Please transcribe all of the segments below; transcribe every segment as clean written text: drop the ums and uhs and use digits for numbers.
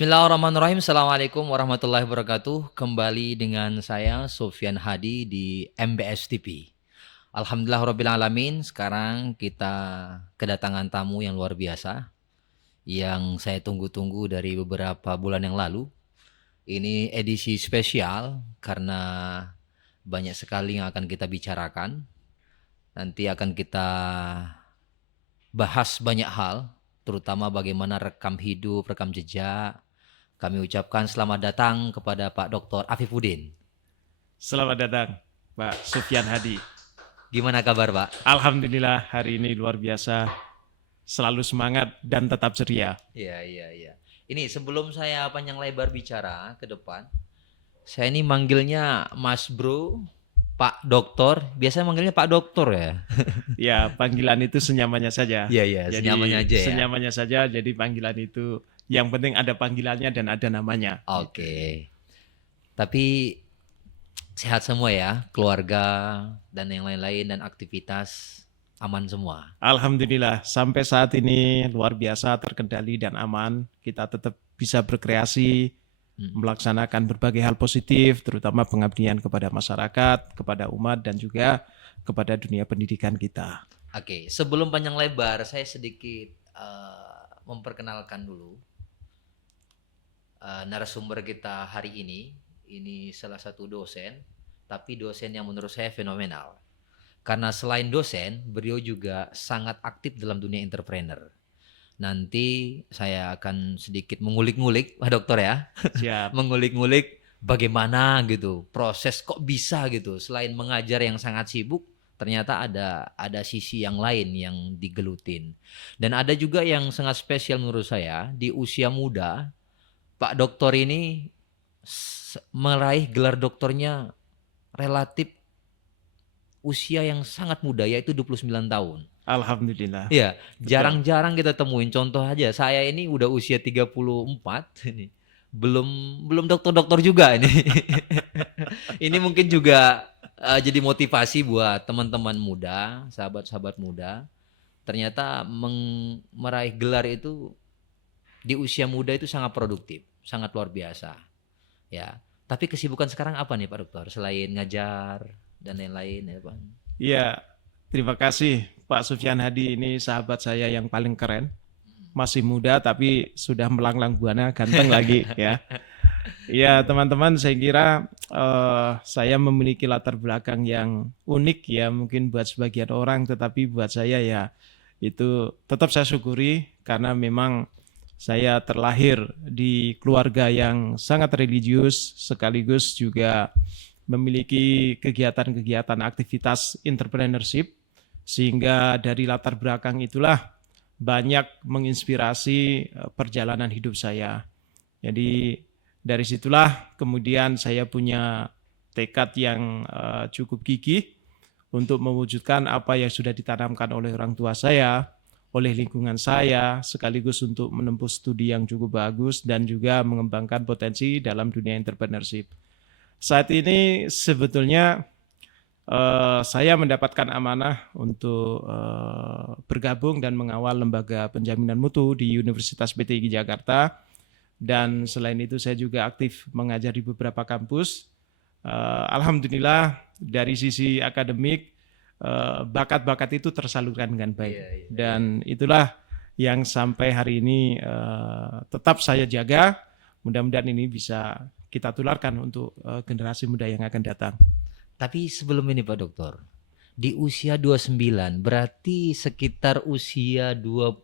Bismillahirrahmanirrahim. Assalamualaikum warahmatullahi wabarakatuh. Kembali dengan saya Sofyan Hadi di MBS TV. Alhamdulillahirrabbilalamin. Sekarang kita kedatangan tamu yang luar biasa yang saya tunggu-tunggu dari beberapa bulan yang lalu. Ini edisi spesial karena banyak sekali yang akan kita bicarakan. Nanti akan kita bahas banyak hal, terutama bagaimana rekam hidup, rekam jejak. Kami ucapkan selamat datang kepada Pak Dr. Afifuddin. Selamat datang, Pak Sofyan Hadi. Gimana kabar, Pak? Alhamdulillah hari ini luar biasa, selalu semangat dan tetap ceria. Iya. Ini sebelum saya panjang lebar bicara ke depan, saya ini manggilnya Mas Bro, Pak Doktor. Biasanya manggilnya Pak Doktor ya? Ya, panggilan itu senyamannya saja. Iya, senyamannya aja ya. Senyamannya saja, jadi panggilan itu yang penting ada panggilannya dan ada namanya. Oke. Tapi sehat semua ya, keluarga dan yang lain-lain dan aktivitas aman semua. Alhamdulillah sampai saat ini luar biasa terkendali dan aman. Kita tetap bisa berkreasi, melaksanakan berbagai hal positif, terutama pengabdian kepada masyarakat, kepada umat dan juga kepada dunia pendidikan kita. Oke, sebelum panjang lebar, saya sedikit memperkenalkan dulu narasumber kita hari ini. Ini salah satu dosen, tapi dosen yang menurut saya fenomenal. Karena selain dosen, beliau juga sangat aktif dalam dunia entrepreneur. Nanti saya akan sedikit mengulik-ngulik, Pak Dokter ya. Siap. Mengulik-ngulik bagaimana gitu, proses kok bisa gitu. Selain mengajar yang sangat sibuk, ternyata ada sisi yang lain yang digelutin. Dan ada juga yang sangat spesial menurut saya, di usia muda, Pak Dokter ini meraih gelar doktornya relatif usia yang sangat muda, yaitu 29 tahun. Alhamdulillah. Iya, jarang-jarang kita temuin. Contoh aja, saya ini udah usia 34 ini. Belum dokter-dokter juga ini. Ini mungkin juga jadi motivasi buat teman-teman muda, sahabat-sahabat muda. Ternyata meraih gelar itu di usia muda itu sangat produktif, sangat luar biasa. Ya, tapi kesibukan sekarang apa nih Pak Dokter? Selain ngajar dan lain-lain ya Pak. Iya, terima kasih Pak Sofyan Hadi, ini sahabat saya yang paling keren. Masih muda tapi sudah melanglang buana, ganteng lagi ya. Ya teman-teman, saya kira saya memiliki latar belakang yang unik ya, mungkin buat sebagian orang, tetapi buat saya ya itu tetap saya syukuri karena memang saya terlahir di keluarga yang sangat religius, sekaligus juga memiliki kegiatan-kegiatan aktivitas entrepreneurship, sehingga dari latar belakang itulah banyak menginspirasi perjalanan hidup saya. Jadi dari situlah kemudian saya punya tekad yang cukup gigih untuk mewujudkan apa yang sudah ditanamkan oleh orang tua saya, oleh lingkungan saya, sekaligus untuk menempuh studi yang cukup bagus dan juga mengembangkan potensi dalam dunia entrepreneurship. Saat ini sebetulnya saya mendapatkan amanah untuk bergabung dan mengawal lembaga penjaminan mutu di Universitas PTIG Jakarta, dan selain itu saya juga aktif mengajar di beberapa kampus. Alhamdulillah dari sisi akademik bakat-bakat itu tersalurkan dengan baik. Dan itulah yang sampai hari ini tetap saya jaga. Mudah-mudahan ini bisa kita tularkan untuk generasi muda yang akan datang. Tapi sebelum ini Pak Dokter, di usia 29 berarti sekitar usia 25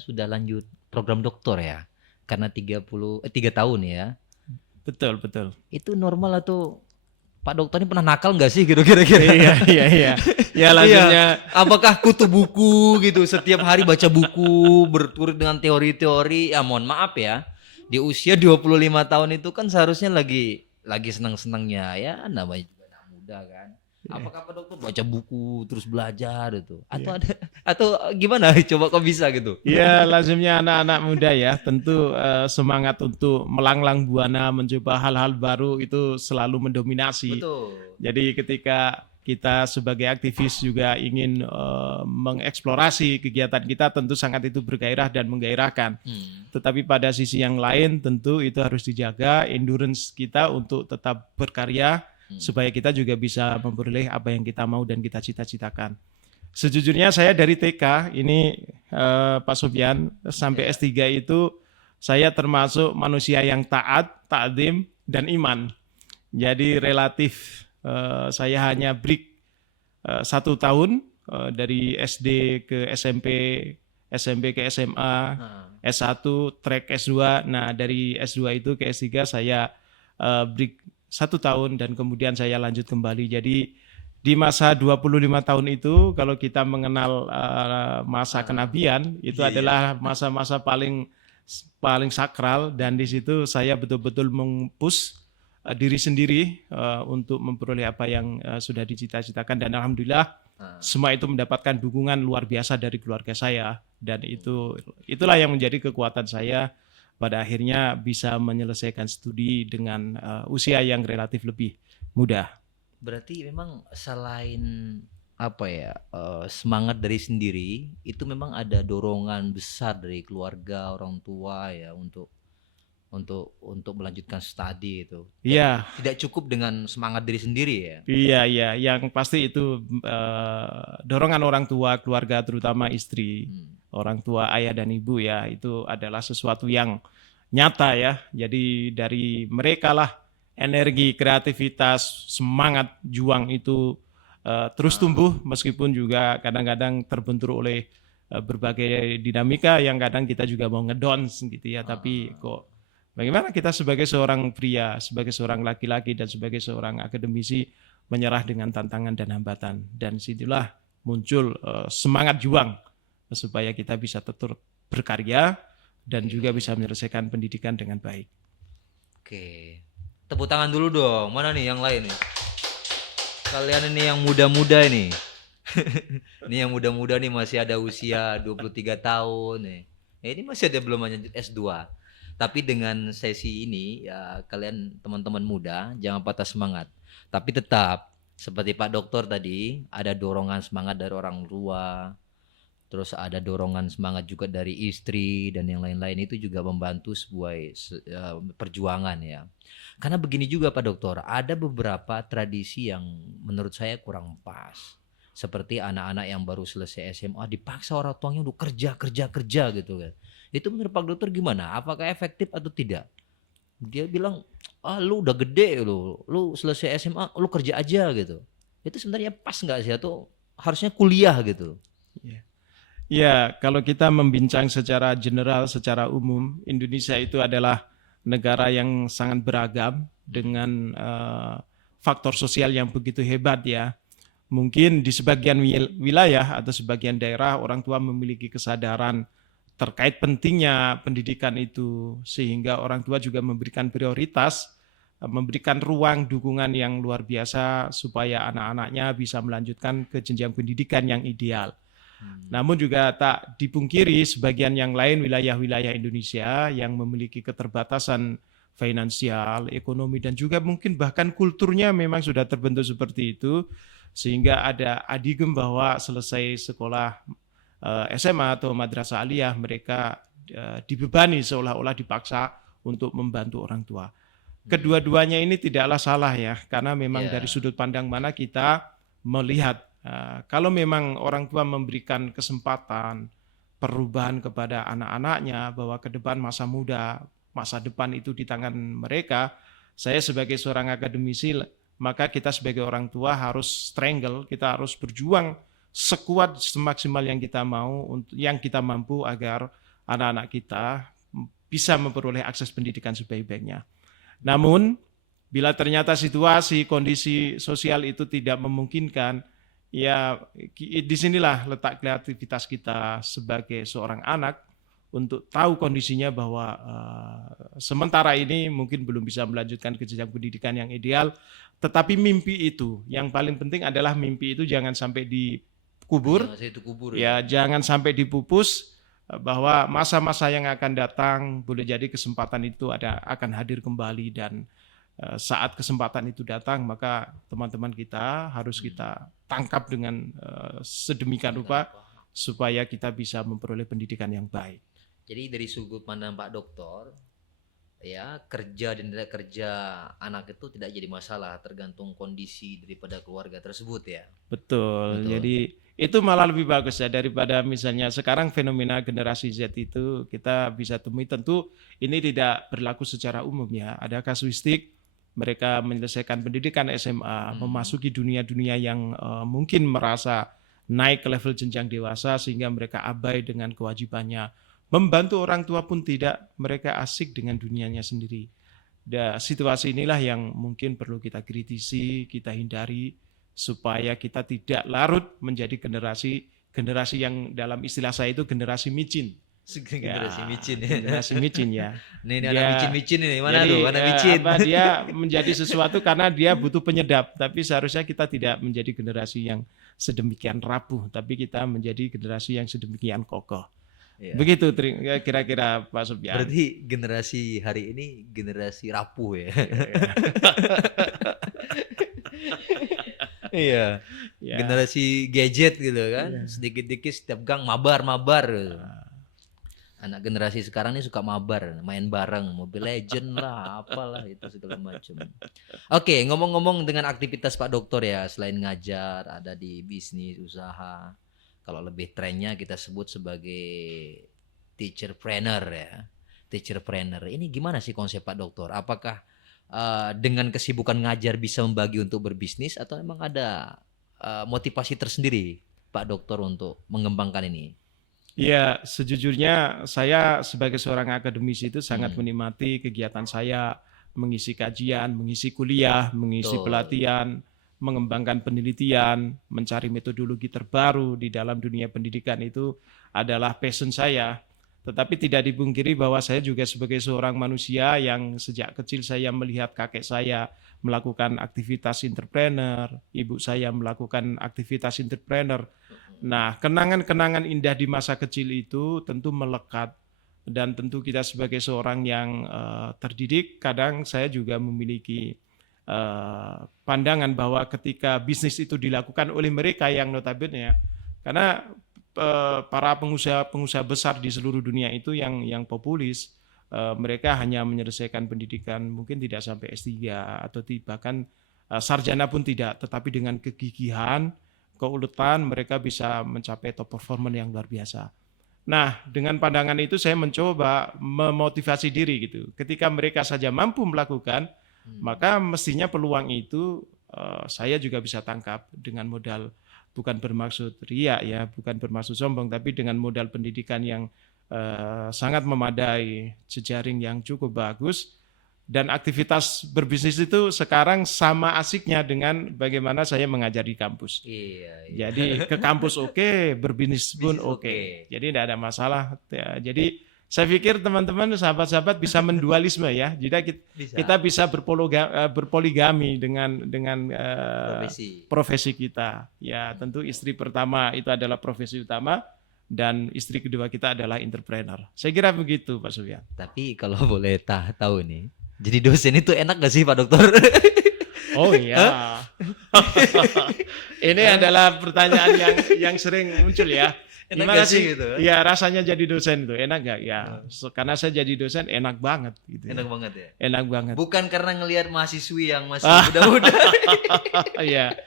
sudah lanjut program doktor ya? Karena 3 tahun ya. Betul. Itu normal atau Pak Dokter ini pernah nakal nggak sih kira-kira? Iya. Ya langsungnya. Apakah kutu buku gitu, setiap hari baca buku, berturut dengan teori-teori, ya mohon maaf ya. Di usia 25 tahun itu kan seharusnya lagi senang-senangnya ya, namanya juga anak muda kan. Apakah Pak Dokter baca buku terus belajar itu? Atau gimana? Coba kok bisa gitu? Ya lazimnya anak-anak muda ya, tentu semangat untuk melanglang buana, mencoba hal-hal baru itu selalu mendominasi. Betul. Jadi ketika kita sebagai aktivis juga ingin mengeksplorasi kegiatan kita, tentu sangat itu bergairah dan menggairahkan. Tetapi pada sisi yang lain tentu itu harus dijaga endurance kita untuk tetap berkarya supaya kita juga bisa memperoleh apa yang kita mau dan kita cita-citakan. Sejujurnya saya dari TK ini Pak Sofyan sampai S3 itu saya termasuk manusia yang taat, ta'zim, dan iman. Jadi relatif saya hanya break 1 tahun dari SD ke SMP, SMP ke SMA, S1, track S2. Nah dari S2 itu ke S3 saya break 1 tahun dan kemudian saya lanjut kembali. Jadi di masa 25 tahun itu kalau kita mengenal masa kenabian itu adalah masa-masa paling sakral, dan di situ saya betul-betul mempush diri sendiri untuk memperoleh apa yang sudah dicita-citakan, dan alhamdulillah semua itu mendapatkan dukungan luar biasa dari keluarga saya, dan itulah yang menjadi kekuatan saya pada akhirnya bisa menyelesaikan studi dengan usia yang relatif lebih muda. Berarti memang selain apa ya, semangat dari sendiri, itu memang ada dorongan besar dari keluarga, orang tua ya untuk melanjutkan studi itu. Iya. Tidak cukup dengan semangat diri sendiri ya. Iya, yang pasti itu dorongan orang tua, keluarga, terutama istri, orang tua, ayah dan ibu ya, itu adalah sesuatu yang nyata ya. Jadi dari mereka lah energi, kreativitas, semangat, juang itu terus tumbuh, meskipun juga kadang-kadang terbentur oleh berbagai dinamika yang kadang kita juga mau ngedons gitu ya, tapi kok bagaimana kita sebagai seorang pria, sebagai seorang laki-laki, dan sebagai seorang akademisi menyerah dengan tantangan dan hambatan. Dan situlah muncul semangat juang supaya kita bisa tetap berkarya dan juga bisa menyelesaikan pendidikan dengan baik. Oke. Tepuk tangan dulu dong. Mana nih yang lain nih? Kalian ini yang muda-muda ini. Ini yang muda-muda nih masih ada usia 23 tahun nih. Ini masih ada belum lanjut S2. Tapi dengan sesi ini ya kalian teman-teman muda jangan patah semangat. Tapi tetap seperti Pak Dokter tadi, ada dorongan semangat dari orang tua. Terus ada dorongan semangat juga dari istri dan yang lain-lain, itu juga membantu sebuah perjuangan ya. Karena begini juga Pak Dokter, ada beberapa tradisi yang menurut saya kurang pas. Seperti anak-anak yang baru selesai SMA dipaksa orang tuanya untuk kerja gitu kan. Itu menurut Pak Dokter gimana? Apakah efektif atau tidak? Dia bilang, lu udah gede lu selesai SMA, lu kerja aja gitu. Itu sebenarnya pas nggak sih, atau harusnya kuliah gitu? Ya, kalau kita membincang secara general, secara umum, Indonesia itu adalah negara yang sangat beragam dengan faktor sosial yang begitu hebat ya. Mungkin di sebagian wilayah atau sebagian daerah orang tua memiliki kesadaran terkait pentingnya pendidikan itu, sehingga orang tua juga memberikan prioritas, memberikan ruang dukungan yang luar biasa supaya anak-anaknya bisa melanjutkan ke jenjang pendidikan yang ideal. Namun juga tak dipungkiri sebagian yang lain wilayah-wilayah Indonesia yang memiliki keterbatasan finansial, ekonomi, dan juga mungkin bahkan kulturnya memang sudah terbentuk seperti itu, sehingga ada adigem bahwa selesai sekolah SMA atau madrasah aliyah mereka dibebani seolah-olah dipaksa untuk membantu orang tua. Kedua-duanya ini tidaklah salah ya, karena memang dari sudut pandang mana kita melihat. Kalau memang orang tua memberikan kesempatan perubahan kepada anak-anaknya bahwa ke depan masa muda, masa depan itu di tangan mereka, saya sebagai seorang akademisi, maka kita sebagai orang tua harus strangle, kita harus berjuang sekuat semaksimal yang kita mau, yang kita mampu agar anak-anak kita bisa memperoleh akses pendidikan sebaik-baiknya. Namun bila ternyata situasi, kondisi sosial itu tidak memungkinkan, ya disinilah letak kreativitas kita sebagai seorang anak untuk tahu kondisinya bahwa sementara ini mungkin belum bisa melanjutkan ke jenjang pendidikan yang ideal, tetapi mimpi itu yang paling penting adalah mimpi itu jangan sampai dikubur, jangan sampai dipupus, bahwa masa-masa yang akan datang boleh jadi kesempatan itu akan hadir kembali, dan saat kesempatan itu datang, maka teman-teman kita harus kita tangkap dengan sedemikian rupa supaya kita bisa memperoleh pendidikan yang baik. Jadi dari sudut pandang Pak Dokter, ya kerja dan tidak kerja anak itu tidak jadi masalah, tergantung kondisi daripada keluarga tersebut ya. Betul. Betul. Jadi itu malah lebih bagus ya daripada misalnya sekarang fenomena generasi Z itu kita bisa temui. Tentu ini tidak berlaku secara umum ya. Ada kasuistik mereka menyelesaikan pendidikan SMA, memasuki dunia-dunia yang mungkin merasa naik ke level jenjang dewasa sehingga mereka abai dengan kewajibannya. Membantu orang tua pun tidak, mereka asik dengan dunianya sendiri. Situasi inilah yang mungkin perlu kita kritisi, kita hindari supaya kita tidak larut menjadi generasi yang dalam istilah saya itu generasi micin. Generasi micin ya. Generasi micin ya. Ini anak micin ini mana jadi, tuh? Mana micin? Dia menjadi sesuatu karena dia butuh penyedap, tapi seharusnya kita tidak menjadi generasi yang sedemikian rapuh, tapi kita menjadi generasi yang sedemikian kokoh. Ya. Begitu kira-kira Pak Sufyan. Berarti generasi hari ini generasi rapuh ya. Iya. Ya. Generasi gadget gitu kan. Sedikit-dikit setiap gang mabar gitu. Anak generasi sekarang ini suka mabar, main bareng, Mobile Legend lah, apalah itu segala macam. Oke, ngomong-ngomong dengan aktivitas Pak Dokter ya, selain ngajar, ada di bisnis, usaha. Kalau lebih trennya kita sebut sebagai teacherpreneur ya. Teacherpreneur. Ini gimana sih konsep Pak Dokter? Apakah dengan kesibukan ngajar bisa membagi untuk berbisnis atau emang ada motivasi tersendiri Pak Dokter untuk mengembangkan ini? Ya, sejujurnya saya sebagai seorang akademisi itu sangat menikmati kegiatan saya, mengisi kajian, mengisi kuliah, mengisi pelatihan, mengembangkan penelitian, mencari metodologi terbaru di dalam dunia pendidikan itu adalah passion saya. Tetapi tidak dipungkiri bahwa saya juga sebagai seorang manusia yang sejak kecil saya melihat kakek saya melakukan aktivitas entrepreneur, ibu saya melakukan aktivitas entrepreneur. Nah, kenangan-kenangan indah di masa kecil itu tentu melekat, dan tentu kita sebagai seorang yang terdidik, kadang saya juga memiliki pandangan bahwa ketika bisnis itu dilakukan oleh mereka yang notabene, karena para pengusaha besar di seluruh dunia itu yang populis, mereka hanya menyelesaikan pendidikan mungkin tidak sampai S3 atau bahkan sarjana pun tidak, tetapi dengan kegigihan, keuletan mereka bisa mencapai top performer yang luar biasa. Nah, dengan pandangan itu saya mencoba memotivasi diri gitu. Ketika mereka saja mampu melakukan, maka mestinya peluang itu saya juga bisa tangkap dengan modal, bukan bermaksud riak ya, bukan bermaksud sombong, tapi dengan modal pendidikan yang sangat memadai, jejaring yang cukup bagus. Dan aktivitas berbisnis itu sekarang sama asiknya dengan bagaimana saya mengajar di kampus. Iya. Jadi ke kampus oke, berbisnis pun oke. Jadi tidak ada masalah. Jadi saya pikir teman-teman, sahabat-sahabat bisa mendualisme ya. Jadi kita bisa berpoligami dengan profesi kita. Ya, tentu istri pertama itu adalah profesi utama, dan istri kedua kita adalah entrepreneur. Saya kira begitu Pak Sufyan. Tapi kalau boleh tahu nih, jadi dosen itu enak gak sih Pak Dokter? Oh iya. Ini adalah pertanyaan yang sering muncul ya. Gimana sih gitu? Ya, rasanya jadi dosen itu enak gak? Ya, karena saya jadi dosen enak banget gitu. Enak banget ya? Enak banget. Bukan karena ngelihat mahasiswi yang masih muda-muda. Iya.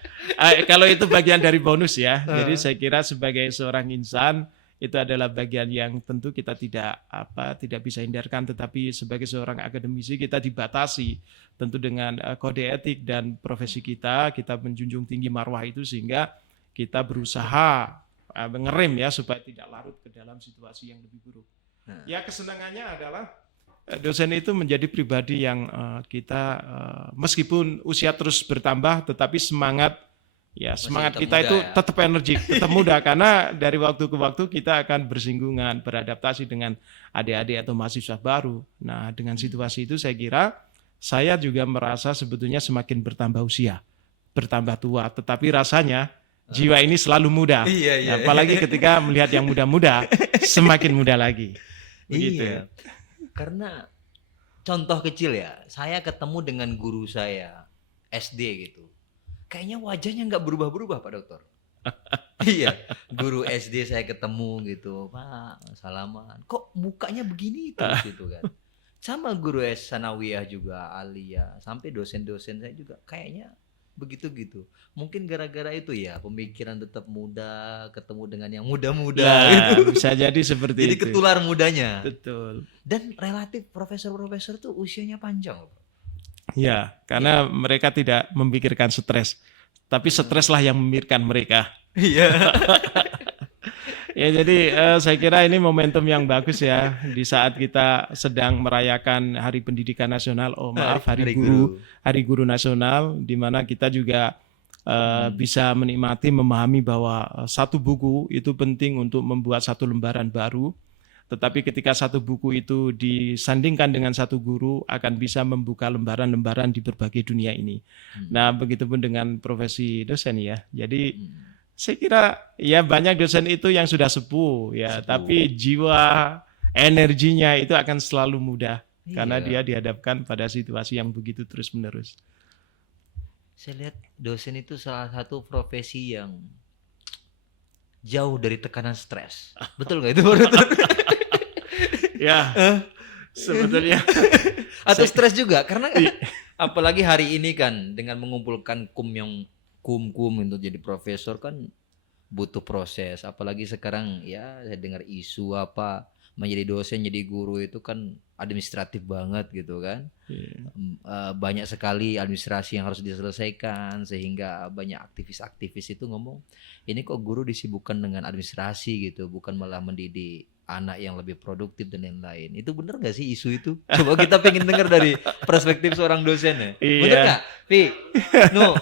Kalau itu bagian dari bonus ya. Jadi saya kira sebagai seorang insan itu adalah bagian yang tentu kita tidak bisa hindarkan, tetapi sebagai seorang akademisi kita dibatasi tentu dengan kode etik dan profesi kita menjunjung tinggi marwah itu, sehingga kita berusaha ngerem ya supaya tidak larut ke dalam situasi yang lebih buruk. Ya, kesenangannya adalah dosen itu menjadi pribadi yang kita meskipun usia terus bertambah, tetapi semangat kita itu tetap energik, tetap muda, karena dari waktu ke waktu kita akan bersinggungan, beradaptasi dengan adik-adik atau mahasiswa baru. Nah, dengan situasi itu saya kira saya juga merasa sebetulnya semakin bertambah usia, bertambah tua, tetapi rasanya jiwa ini selalu muda. Iya. Apalagi ketika melihat yang muda-muda, semakin muda lagi. Begitu. Iya. Karena contoh kecil ya, saya ketemu dengan guru saya SD gitu. Kayaknya wajahnya nggak berubah-berubah Pak Dokter. Iya, guru SD saya ketemu gitu, Pak, salaman. Kok mukanya begini terus gitu kan. Sama guru Sanawiyah juga, Alia, sampai dosen-dosen saya juga kayaknya begitu gitu. Mungkin gara-gara itu ya, pemikiran tetap muda, ketemu dengan yang muda-muda Nah, gitu. bisa jadi seperti Jadi itu. ketular mudanya. Betul. Dan relatif profesor-profesor tuh usianya panjang. Ya, karena mereka tidak memikirkan stres, tapi streslah yang memikirkan mereka. Iya. Ya, jadi saya kira ini momentum yang bagus ya di saat kita sedang merayakan Hari Pendidikan Nasional. Oh maaf, Hari Guru, Hari Guru Nasional, di mana kita juga bisa menikmati, memahami bahwa satu buku itu penting untuk membuat satu lembaran baru. Tetapi ketika satu buku itu disandingkan dengan satu guru akan bisa membuka lembaran-lembaran di berbagai dunia ini. Nah, begitupun dengan profesi dosen ya. Jadi saya kira ya banyak dosen itu yang sudah sepuh ya, tapi jiwa energinya itu akan selalu muda karena dia dihadapkan pada situasi yang begitu terus-menerus. Saya lihat dosen itu salah satu profesi yang jauh dari tekanan stres. Betul nggak itu? Ya, sebetulnya. Atau stres juga karena apalagi hari ini kan dengan mengumpulkan kum untuk jadi profesor kan butuh proses. Apalagi sekarang ya saya dengar isu apa menjadi dosen jadi guru itu kan administratif banget gitu kan. Banyak sekali administrasi yang harus diselesaikan sehingga banyak aktivis-aktivis itu ngomong ini kok guru disibukkan dengan administrasi gitu, bukan malah mendidik anak yang lebih produktif dan lain-lain. Itu benar nggak sih isu itu? Coba kita pengen dengar dari perspektif seorang dosen ya. Benar nggak, Vi? No.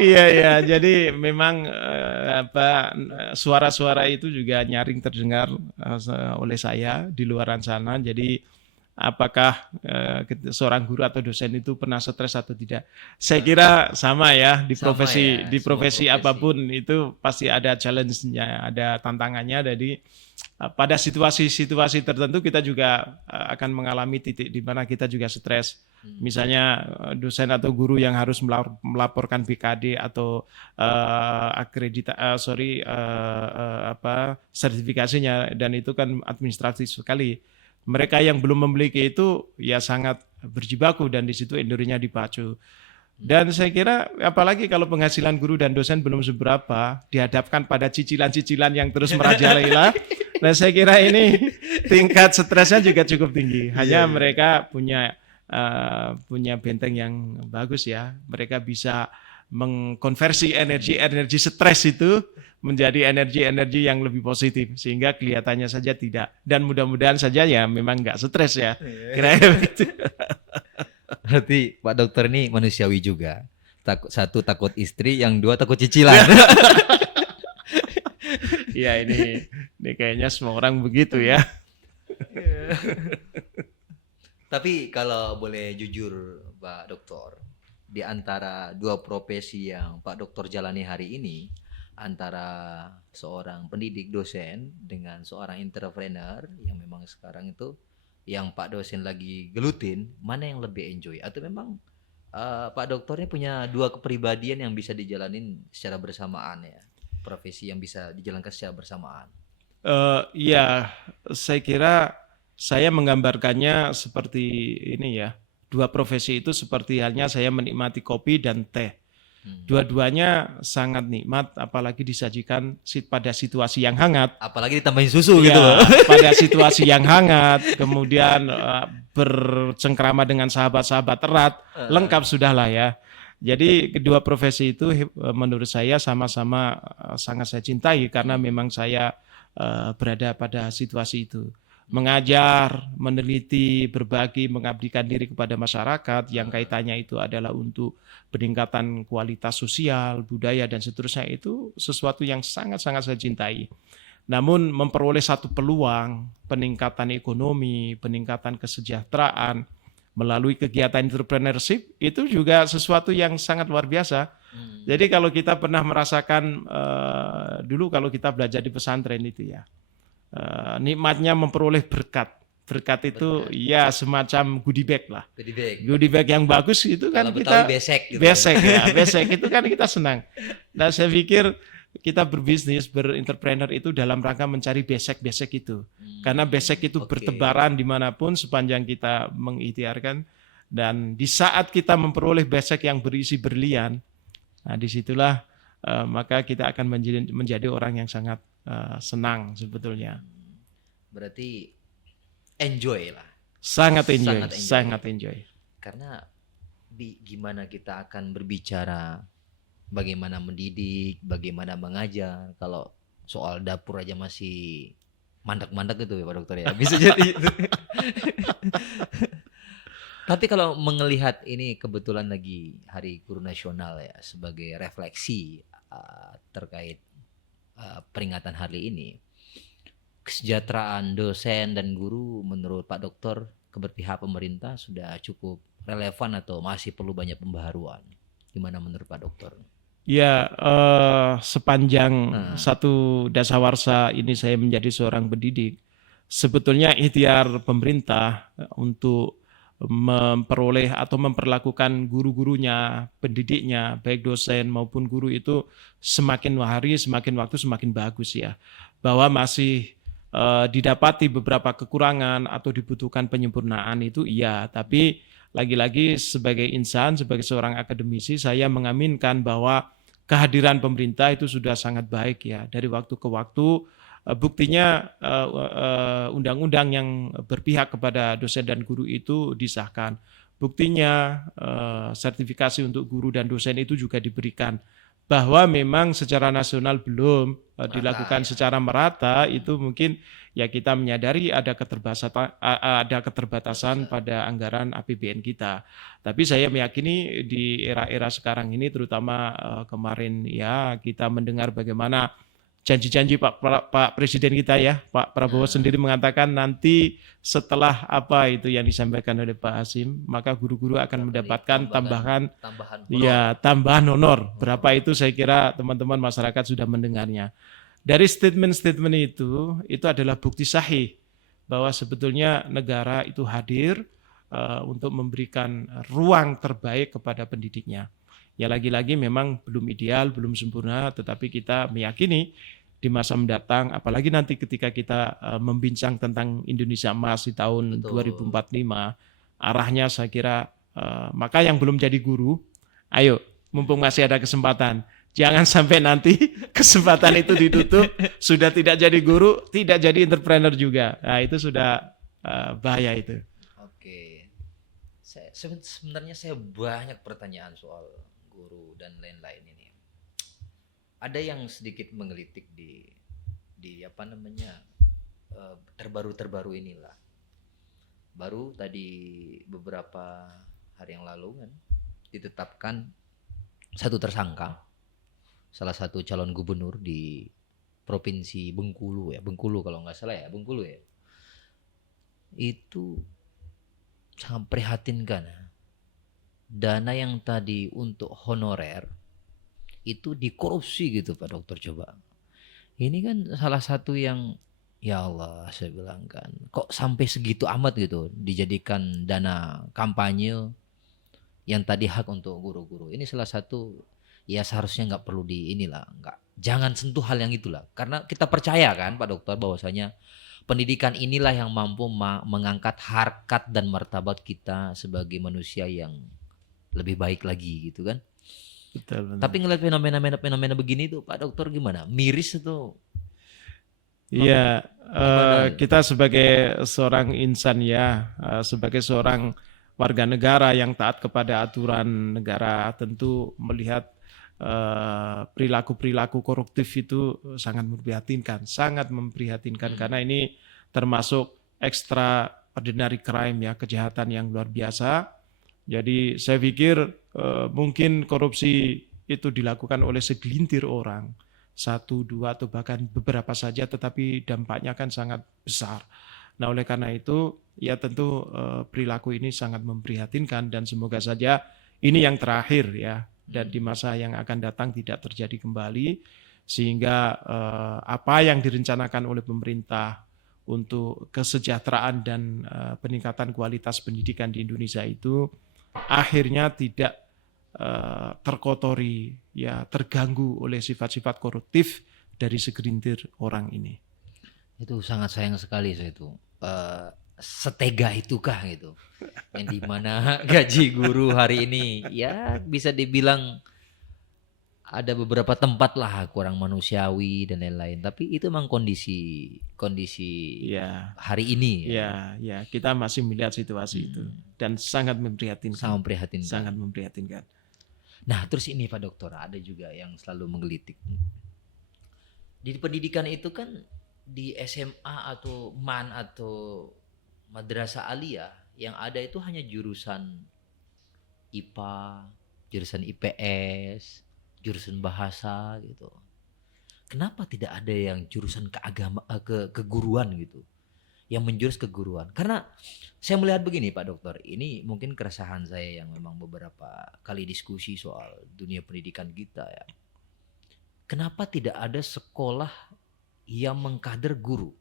Iya ya, jadi memang suara-suara itu juga nyaring terdengar oleh saya di luaran sana. Jadi apakah seorang guru atau dosen itu pernah stres atau tidak? Saya kira sama ya di profesi apapun itu pasti ada challenge-nya, ada tantangannya. Jadi pada situasi-situasi tertentu kita juga akan mengalami titik di mana kita juga stres. Misalnya dosen atau guru yang harus melaporkan BKD atau sertifikasinya, dan itu kan administratif sekali. Mereka yang belum memiliki itu ya sangat berjibaku dan di situ endurenya dipacu. Dan saya kira apalagi kalau penghasilan guru dan dosen belum seberapa, dihadapkan pada cicilan-cicilan yang terus merajalela. Nah saya kira ini tingkat stresnya juga cukup tinggi. Hanya mereka punya benteng yang bagus ya. Mereka bisa mengkonversi energi stres itu menjadi energi yang lebih positif sehingga kelihatannya saja tidak, dan mudah-mudahan saja ya memang nggak stres ya. Kira-kira begitu. Berarti Pak Dokter ini manusiawi juga. Satu takut istri, yang dua takut cicilan. Ya ini kayaknya semua orang begitu ya. Tapi kalau boleh jujur Pak Dokter, di antara dua profesi yang Pak Dokter jalani hari ini, antara seorang pendidik dosen dengan seorang entrepreneur yang memang sekarang itu yang Pak dosen lagi gelutin, mana yang lebih enjoy? Atau memang Pak Dokter ini punya dua kepribadian yang bisa dijalanin secara bersamaan ya, profesi yang bisa dijalankan secara bersamaan? Ya, saya kira saya menggambarkannya seperti ini ya. Dua profesi itu seperti halnya saya menikmati kopi dan teh. Dua-duanya sangat nikmat, apalagi disajikan pada situasi yang hangat. Apalagi ditambahin susu ya, gitu. Pada situasi yang hangat, kemudian bercengkrama dengan sahabat-sahabat erat, lengkap sudahlah ya. Jadi kedua profesi itu menurut saya sama-sama sangat saya cintai karena memang saya berada pada situasi itu. Mengajar, meneliti, berbagi, mengabdikan diri kepada masyarakat yang kaitannya itu adalah untuk peningkatan kualitas sosial, budaya, dan seterusnya, itu sesuatu yang sangat-sangat saya cintai. Namun memperoleh satu peluang peningkatan ekonomi, peningkatan kesejahteraan melalui kegiatan entrepreneurship itu juga sesuatu yang sangat luar biasa. Jadi kalau kita pernah merasakan dulu kalau kita belajar di pesantren itu ya, nikmatnya memperoleh berkat Berkat itu Berkat. ya semacam goodie bag lah. Goodie bag. Goodie bag yang bagus itu kan Kalau Betawi kita besek gitu. besek ya, besek itu kan kita senang. Nah saya pikir kita berbisnis, berentrepreneur itu dalam rangka mencari besek-besek itu. Karena besek itu Oke. bertebaran dimanapun sepanjang kita mengikhtiarkan. Dan di saat kita memperoleh besek yang berisi berlian, nah disitulah maka kita akan menjadi orang yang sangat senang sebetulnya. Berarti enjoy lah. Sangat enjoy, Sangat enjoy. sangat enjoy. Karena gimana kita akan berbicara, bagaimana mendidik, bagaimana mengajar, kalau soal dapur aja masih mandek-mandek itu ya Pak Dokter ya. Bisa jadi itu. Tapi kalau melihat ini kebetulan lagi Hari Guru Nasional ya, sebagai refleksi terkait peringatan hari ini, kesejahteraan dosen dan guru menurut Pak Dokter keberpihak pemerintah sudah cukup relevan atau masih perlu banyak pembaharuan? Gimana menurut Pak Dokter? Ya, sepanjang satu dasawarsa ini saya menjadi seorang pendidik, sebetulnya ikhtiar pemerintah untuk memperoleh atau memperlakukan guru-gurunya, pendidiknya, baik dosen maupun guru itu semakin hari, semakin waktu semakin bagus ya. Bahwa masih didapati beberapa kekurangan atau dibutuhkan penyempurnaan itu iya, tapi lagi-lagi sebagai insan, sebagai seorang akademisi, saya mengaminkan bahwa kehadiran pemerintah itu sudah sangat baik ya. Dari waktu ke waktu, buktinya undang-undang yang berpihak kepada dosen dan guru itu disahkan. Buktinya sertifikasi untuk guru dan dosen itu juga diberikan. Bahwa memang secara nasional belum dilakukan secara merata, itu mungkin ya kita menyadari ada keterbatasan pada anggaran APBN kita. Tapi saya meyakini di era-era sekarang ini, terutama kemarin ya kita mendengar bagaimana janji-janji Pak Presiden kita ya, Pak Prabowo sendiri mengatakan nanti setelah apa itu yang disampaikan oleh Pak Hasim, maka guru-guru akan mendapatkan tambahan honor. Berapa itu saya kira teman-teman masyarakat sudah mendengarnya. Dari statement-statement itu adalah bukti sahih bahwa sebetulnya negara itu hadir untuk memberikan ruang terbaik kepada pendidiknya. Ya lagi-lagi memang belum ideal, belum sempurna, tetapi kita meyakini di masa mendatang, apalagi nanti ketika kita membincang tentang Indonesia Emas di tahun 2045, arahnya saya kira, maka yang belum jadi guru, ayo, mumpung masih ada kesempatan, jangan sampai nanti kesempatan itu ditutup, sudah tidak jadi guru, tidak jadi entrepreneur juga. Nah itu sudah bahaya itu. Oke, sebenarnya saya banyak pertanyaan soal guru dan lain-lain ini. Ada yang sedikit menggelitik di apa namanya terbaru inilah. Baru tadi beberapa hari yang lalu kan ditetapkan satu tersangka, salah satu calon gubernur di provinsi Bengkulu kalau nggak salah ya, Bengkulu ya. Itu sangat prihatinkan. Dana yang tadi untuk honorer itu dikorupsi gitu Pak Dokter, coba. Ini kan salah satu yang ya Allah, saya bilang kan, kok sampai segitu amat gitu dijadikan dana kampanye yang tadi hak untuk guru-guru. Ini salah satu ya seharusnya nggak perlu jangan sentuh hal yang itulah. Karena kita percaya kan Pak Dokter bahwasanya pendidikan inilah yang mampu mengangkat harkat dan martabat kita sebagai manusia yang lebih baik lagi gitu kan. Betul. Tapi ngeliat fenomena begini tuh Pak Dokter gimana? Miris atau? Iya, kita sebagai seorang insan ya, sebagai seorang warga negara yang taat kepada aturan negara, tentu melihat perilaku-perilaku koruptif itu sangat memprihatinkan karena ini termasuk extraordinary crime ya, kejahatan yang luar biasa. Jadi saya pikir mungkin korupsi itu dilakukan oleh segelintir orang, 1, 2 atau bahkan beberapa saja, tetapi dampaknya kan sangat besar. Nah oleh karena itu ya tentu perilaku ini sangat memprihatinkan dan semoga saja ini yang terakhir ya, dan di masa yang akan datang tidak terjadi kembali, sehingga apa yang direncanakan oleh pemerintah untuk kesejahteraan dan peningkatan kualitas pendidikan di Indonesia itu akhirnya tidak terkotori, ya terganggu oleh sifat-sifat koruptif dari segelintir orang ini. Itu sangat sayang sekali saya itu. Setega itukah gitu. Yang dimana gaji guru hari ini ya bisa dibilang ada beberapa tempat lah kurang manusiawi dan lain-lain. Tapi itu memang kondisi Ya, hari ini ya. ya, kita masih melihat situasi itu dan sangat Sama memprihatinkan, memprihatinkan. sangat memprihatinkan. Nah, terus ini Pak Dokter, ada juga yang selalu menggelitik. Di pendidikan itu kan di SMA atau MAN atau Madrasah Aliyah yang ada itu hanya jurusan IPA, jurusan IPS, jurusan bahasa gitu. Kenapa tidak ada yang jurusan keguruan gitu? Yang menjurus keguruan. Karena saya melihat begini Pak Dokter, ini mungkin keresahan saya yang memang beberapa kali diskusi soal dunia pendidikan kita ya. Kenapa tidak ada sekolah yang mengkader guru?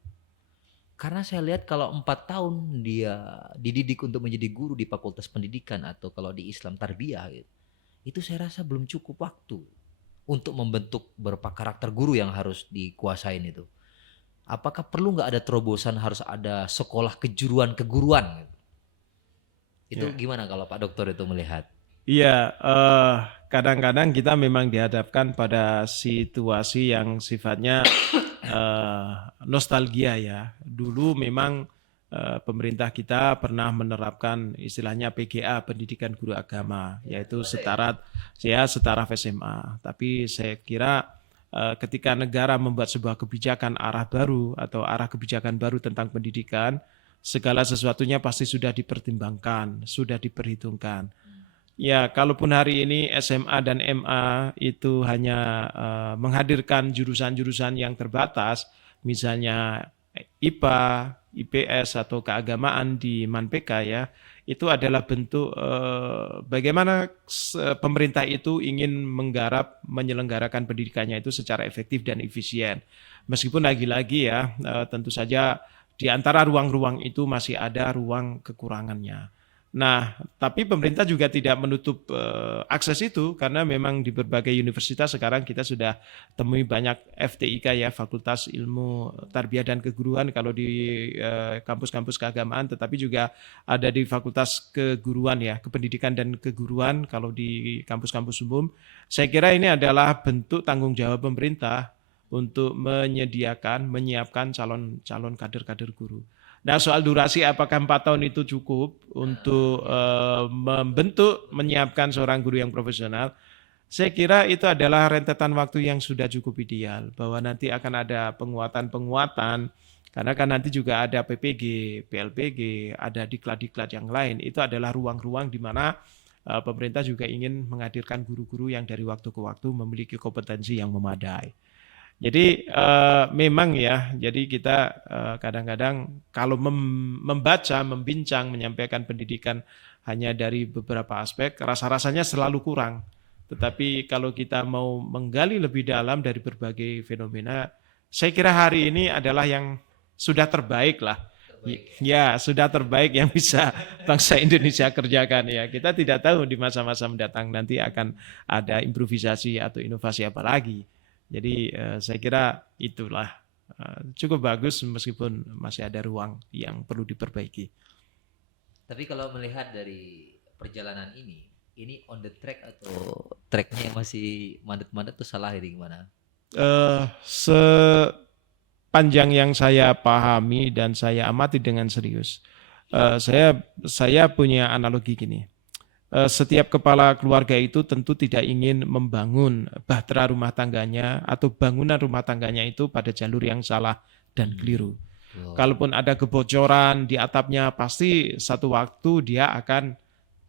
Karena saya lihat kalau 4 tahun dia dididik untuk menjadi guru di Fakultas Pendidikan atau kalau di Islam Tarbiyah gitu, itu saya rasa belum cukup waktu untuk membentuk beberapa karakter guru yang harus dikuasain itu. Apakah perlu nggak ada terobosan harus ada sekolah kejuruan keguruan gitu? Itu Ya. gimana kalau Pak Dokter itu melihat? Iya, kadang-kadang kita memang dihadapkan pada situasi yang sifatnya nostalgia ya. Dulu memang pemerintah kita pernah menerapkan istilahnya PGA, Pendidikan Guru Agama, yaitu setara SMA. Tapi saya kira ketika negara membuat sebuah kebijakan arah baru atau arah kebijakan baru tentang pendidikan, segala sesuatunya pasti sudah dipertimbangkan, sudah diperhitungkan. Ya, kalaupun hari ini SMA dan MA itu hanya menghadirkan jurusan-jurusan yang terbatas, misalnya IPA, IPS atau keagamaan di MANPK ya, itu adalah bentuk bagaimana pemerintah itu ingin menggarap menyelenggarakan pendidikannya itu secara efektif dan efisien. Meskipun lagi-lagi ya, tentu saja di antara ruang-ruang itu masih ada ruang kekurangannya. Nah, tapi pemerintah juga tidak menutup akses itu karena memang di berbagai universitas sekarang kita sudah temui banyak FTIK ya, Fakultas Ilmu Tarbiyah dan Keguruan kalau di kampus-kampus keagamaan, tetapi juga ada di Fakultas Keguruan ya, Kependidikan dan Keguruan kalau di kampus-kampus umum. Saya kira ini adalah bentuk tanggung jawab pemerintah untuk menyiapkan calon kader-kader guru. Nah, soal durasi apakah 4 tahun itu cukup untuk menyiapkan seorang guru yang profesional? Saya kira itu adalah rentetan waktu yang sudah cukup ideal, bahwa nanti akan ada penguatan-penguatan, karena kan nanti juga ada PPG, PLPG, ada diklat-diklat yang lain. Itu adalah ruang-ruang di mana pemerintah juga ingin menghadirkan guru-guru yang dari waktu ke waktu memiliki kompetensi yang memadai. Jadi memang ya, jadi kita kadang-kadang kalau membaca, membincang, menyampaikan pendidikan hanya dari beberapa aspek, rasa-rasanya selalu kurang. Tetapi kalau kita mau menggali lebih dalam dari berbagai fenomena, saya kira hari ini adalah yang sudah terbaik lah. Ya, sudah terbaik yang bisa bangsa Indonesia kerjakan ya. Kita tidak tahu di masa-masa mendatang nanti akan ada improvisasi atau inovasi apa lagi. Jadi saya kira itulah cukup bagus meskipun masih ada ruang yang perlu diperbaiki. Tapi kalau melihat dari perjalanan ini on the track atau tracknya masih mandat-mandat tuh salah ini gimana? Sepanjang yang saya pahami dan saya amati dengan serius, saya punya analogi gini. Setiap kepala keluarga itu tentu tidak ingin membangun bahtera rumah tangganya atau bangunan rumah tangganya itu pada jalur yang salah dan keliru. Kalaupun ada kebocoran di atapnya, pasti satu waktu dia akan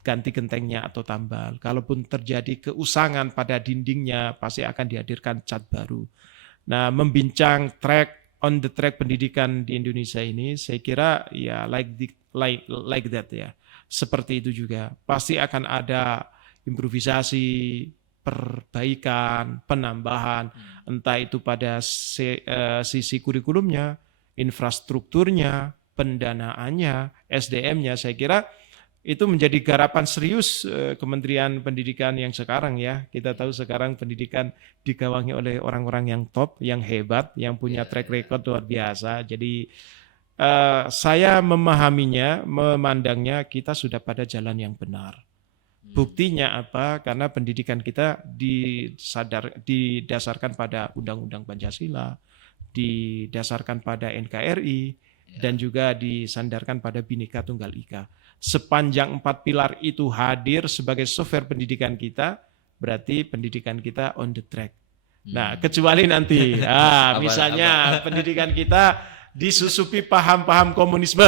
ganti gentengnya atau tambal. Kalaupun terjadi keusangan pada dindingnya, pasti akan dihadirkan cat baru. Nah, membincang on the track pendidikan di Indonesia ini, saya kira ya like that ya. Seperti itu juga. Pasti akan ada improvisasi, perbaikan, penambahan, entah itu pada sisi kurikulumnya, infrastrukturnya, pendanaannya, SDM-nya. Saya kira itu menjadi garapan serius Kementerian Pendidikan yang sekarang ya. Kita tahu sekarang pendidikan digawangi oleh orang-orang yang top, yang hebat, yang punya track record luar biasa. Jadi saya memahaminya, memandangnya kita sudah pada jalan yang benar. Buktinya apa? Karena pendidikan kita didasarkan pada Undang-Undang Pancasila, didasarkan pada NKRI, dan juga disandarkan pada Bhinneka Tunggal Ika. Sepanjang 4 pilar itu hadir sebagai software pendidikan kita, berarti pendidikan kita on the track. Nah, kecuali nanti, misalnya pendidikan kita disusupi paham-paham komunisme,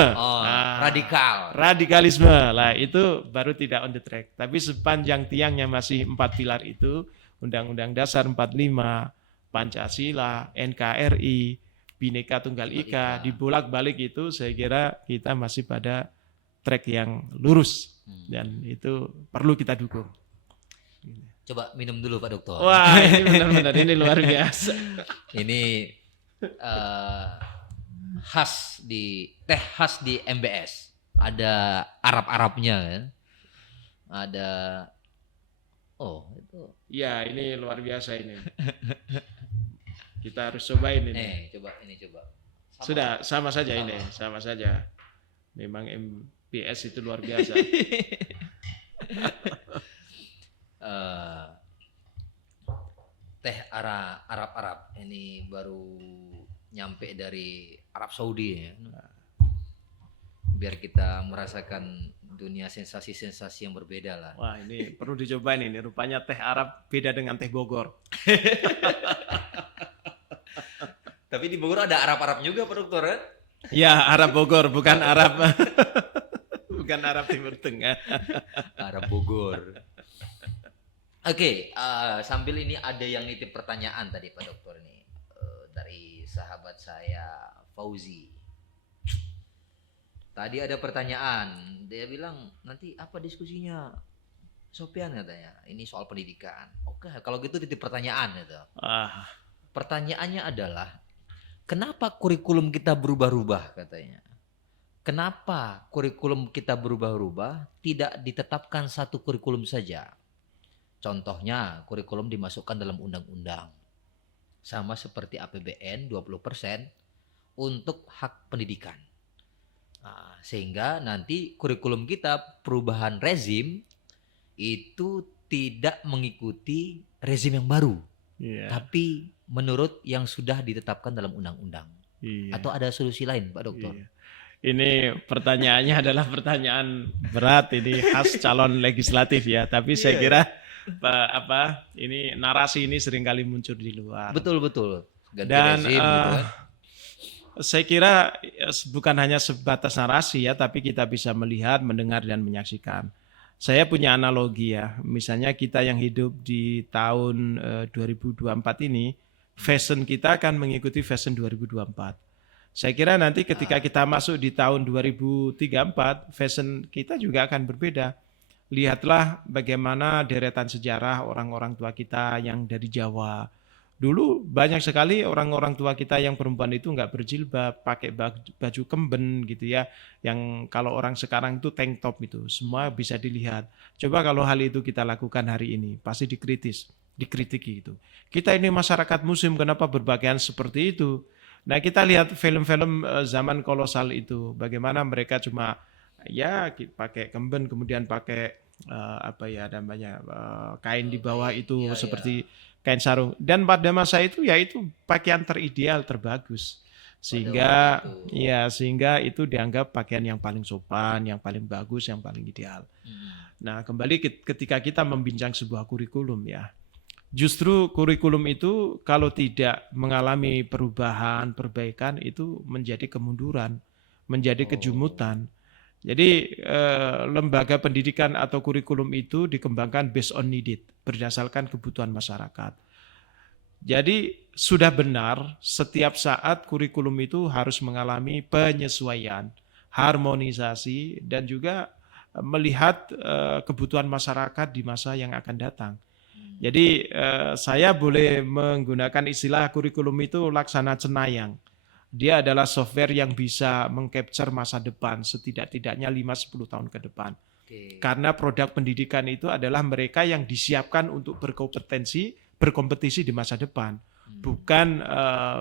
radikalisme, lah itu baru tidak on the track. Tapi sepanjang tiangnya masih 4 pilar itu, Undang-Undang Dasar 45, Pancasila, NKRI, Bhinneka Tunggal Ika, dibolak-balik itu, saya kira kita masih pada track yang lurus, dan itu perlu kita dukung. Coba minum dulu Pak Dokter. Wah, ini benar-benar ini luar biasa. Ini teh khas di MBS. Ada Arab-Arabnya kan. Ada itu. Ya, ini luar biasa ini. Kita harus cobain ini. Coba. Sudah sama saja ini, sama saja. Memang MBS itu luar biasa. Teh Arab ini baru nyampe dari Arab Saudi ya. Biar kita merasakan dunia sensasi-sensasi yang berbeda lah. Wah, ini perlu dicobain ini. Rupanya teh Arab beda dengan teh Bogor. Tapi di Bogor ada Arab juga Pak Dokter kan? Ya, Arab Bogor, bukan Arab bukan Arab Timur Tengah. Arab Bogor. Oke, sambil ini ada yang nitip pertanyaan tadi Pak Dokter nih dari sahabat saya Fauzi. Tadi ada pertanyaan, dia bilang nanti apa diskusinya Sofyan katanya. Ini soal pendidikan. Oke, kalau gitu titip pertanyaan gitu. Pertanyaannya adalah kenapa kurikulum kita berubah-ubah katanya? Kenapa kurikulum kita berubah-ubah? Tidak ditetapkan satu kurikulum saja. Contohnya kurikulum dimasukkan dalam undang-undang. Sama seperti APBN 20% untuk hak pendidikan. Nah, sehingga nanti kurikulum kita perubahan rezim itu tidak mengikuti rezim yang baru. Tapi menurut yang sudah ditetapkan dalam undang-undang. Atau ada solusi lain Pak Dokter? Ini pertanyaannya adalah pertanyaan berat, ini khas calon legislatif ya. Tapi saya kira ini narasi ini seringkali muncul di luar. Betul. Ganti dan rezim, gitu kan? Saya kira bukan hanya sebatas narasi ya, tapi kita bisa melihat, mendengar, dan menyaksikan. Saya punya analogi ya, misalnya kita yang hidup di tahun 2024 ini, fashion kita akan mengikuti fashion 2024. Saya kira nanti ketika kita masuk di tahun 2034, fashion kita juga akan berbeda. Lihatlah bagaimana deretan sejarah orang-orang tua kita yang dari Jawa. Dulu banyak sekali orang-orang tua kita yang perempuan itu nggak berjilbab, pakai baju kemben gitu ya. Yang kalau orang sekarang itu tank top itu, semua bisa dilihat. Coba kalau hal itu kita lakukan hari ini, pasti dikritiki itu. Kita ini masyarakat muslim, kenapa berpakaian seperti itu? Nah, kita lihat film-film zaman kolosal itu, bagaimana mereka cuma pakai kemben, kemudian pakai kain di bawah itu seperti kain sarung. Dan pada masa itu itu pakaian terideal, terbagus. Sehingga itu dianggap pakaian yang paling sopan, yang paling bagus, yang paling ideal. Nah, kembali ketika kita membincang sebuah kurikulum ya. Justru kurikulum itu kalau tidak mengalami perubahan, perbaikan itu menjadi kemunduran, menjadi kejumutan. Jadi lembaga pendidikan atau kurikulum itu dikembangkan based on needed, berdasarkan kebutuhan masyarakat. Jadi sudah benar setiap saat kurikulum itu harus mengalami penyesuaian, harmonisasi, dan juga melihat kebutuhan masyarakat di masa yang akan datang. Jadi saya boleh menggunakan istilah kurikulum itu laksana cenayang. Dia adalah software yang bisa mengcapture masa depan setidak-tidaknya 5-10 tahun ke depan. Oke. Karena produk pendidikan itu adalah mereka yang disiapkan untuk berkompetisi di masa depan. Bukan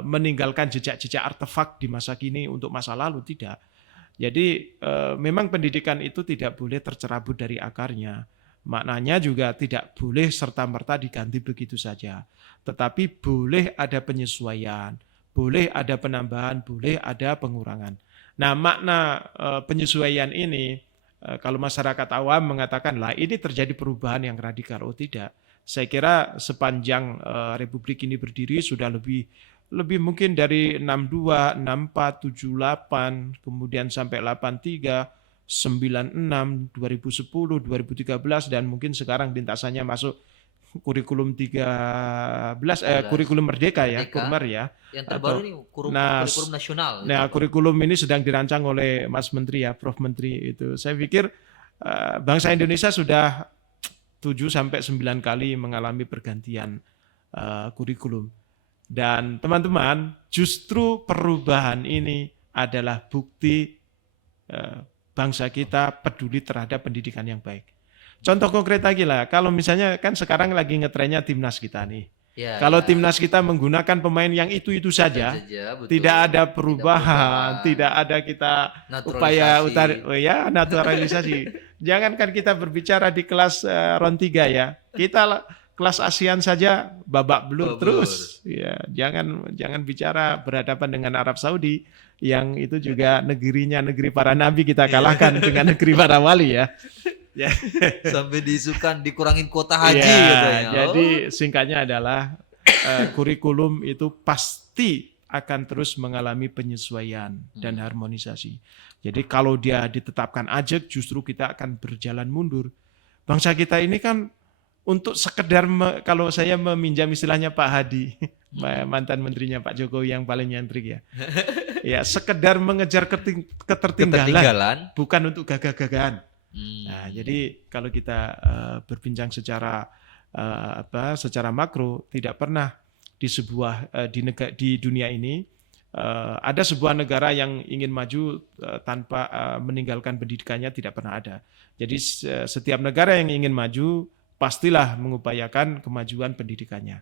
meninggalkan jejak-jejak artefak di masa kini untuk masa lalu, tidak. Jadi memang pendidikan itu tidak boleh tercerabut dari akarnya. Maknanya juga tidak boleh serta-merta diganti begitu saja. Tetapi boleh ada penyesuaian, boleh ada penambahan, boleh ada pengurangan. Nah, makna penyesuaian ini, kalau masyarakat awam mengatakan, lah ini terjadi perubahan yang radikal. Oh tidak. Saya kira sepanjang Republik ini berdiri sudah lebih mungkin dari 62, 64, 78, kemudian sampai 83, 96, 2010, 2013, dan mungkin sekarang lintasannya masuk kurikulum 13, kurikulum Merdeka ya, Kurmer ya. Yang terbaru nih kurikulum nasional. Nah, kurikulum ini sedang dirancang oleh Mas Menteri ya, Prof Menteri itu. Saya pikir bangsa Indonesia sudah 7-9 kali mengalami pergantian kurikulum. Dan teman-teman, justru perubahan ini adalah bukti bangsa kita peduli terhadap pendidikan yang baik. Contoh konkret lagi lah, kalau misalnya kan sekarang lagi ngetrennya timnas kita nih. Ya, kalau timnas kita menggunakan pemain yang itu saja, betul. Tidak ada perubahan, tidak ada kita upaya naturalisasi. Jangankan kita berbicara di kelas RON 3 ya, kita kelas ASEAN saja babak belur terus. Ya, jangan bicara berhadapan dengan Arab Saudi yang itu juga negerinya negeri para nabi, kita kalahkan dengan negeri para wali ya. Sampai diisukan dikurangin kuota haji gitu ya. Jadi singkatnya adalah kurikulum itu pasti akan terus mengalami penyesuaian dan harmonisasi. Jadi kalau dia ditetapkan ajak, justru kita akan berjalan mundur. Bangsa kita ini kan untuk sekedar kalau saya meminjam istilahnya Pak Hadi, mantan menterinya Pak Jokowi yang paling nyentrik ya. Ya, sekedar mengejar ketertinggalan, bukan untuk gagah-gagahan. Nah, jadi kalau kita berbincang secara secara makro, tidak pernah di dunia ini ada sebuah negara yang ingin maju tanpa meninggalkan pendidikannya, tidak pernah ada. Jadi setiap negara yang ingin maju pastilah mengupayakan kemajuan pendidikannya.